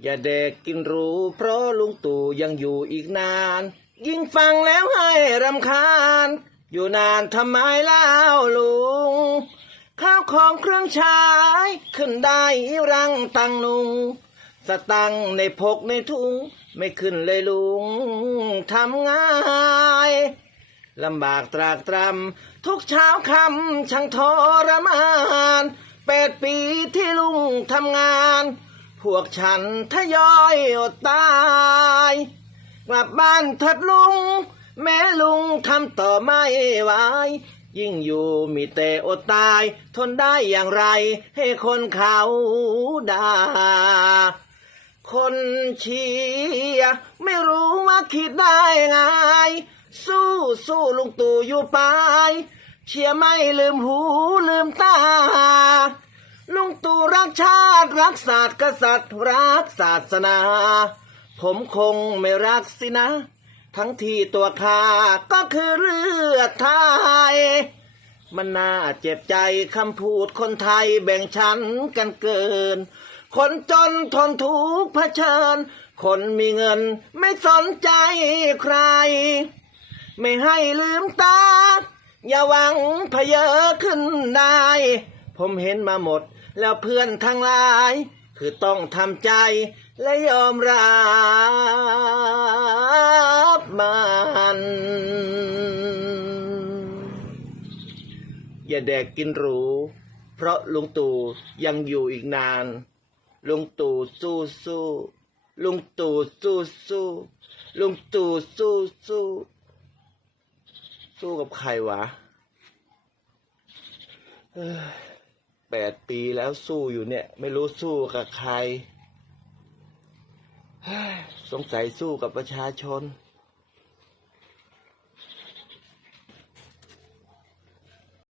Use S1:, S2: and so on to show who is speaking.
S1: อย่าเด็กกินรู้ เพราะลุงตู่ยังอยู่อีกนาน ยิ่งฟังแล้วให้รำคาญ อยู่นานทำไมเล่าลุง ข้าวของเครื่องใช้ขึ้นได้รังตังนุง สตังในพกในถุง ไม่ขึ้นเลยลุงทำง่ายลำบากตรากตรำทุกเช้าคำช่างทรมานแปดปีที่ลุงทำงาน พวกฉันทยอยอดตาย กลับบ้านเถิดลุง แม่ลุงทำต่อไม่ไหวยิ่งอยู่มีแต่อดตาย ทนได้อย่างไร ให้คนเขาด่า คนเชียร์ไม่รู้ว่าคิดได้ไง สู้สู้ลุงตู่อยู่ไป เชียร์ไม่ลืมหูลืมตา ลุงตู่รักชาติ รักศาสตร์กษัตริย์รักศาสนา ผมคงไม่รักสินะ ทั้งที่ตัวข้าก็คือเลือดไทย มันน่าเจ็บใจคำพูดคนไทยแบ่งชั้นกันเกิน คนจนทนทุกข์เผชิญ คนมีเงินไม่สนใจใคร ไม่ให้ลืมตาอย่าหวังเพเยอขึ้นได้ ผมเห็นมาหมด แล้วเพื่อนทั้งหลาย คือต้องทำใจและยอมรับมันอย่าแดกกินหรู เพราะลุงตู่ยังอยู่อีกนาน ลุงตู่สู้สู้ลุงตู่สู้สู้ลุงตู่สู้สู้สู้กับใครวะ แปดปีแล้วสู้อยู่เนี่ย ไม่รู้สู้กับใครเฮ้ยสงสัยสู้กับประชาชน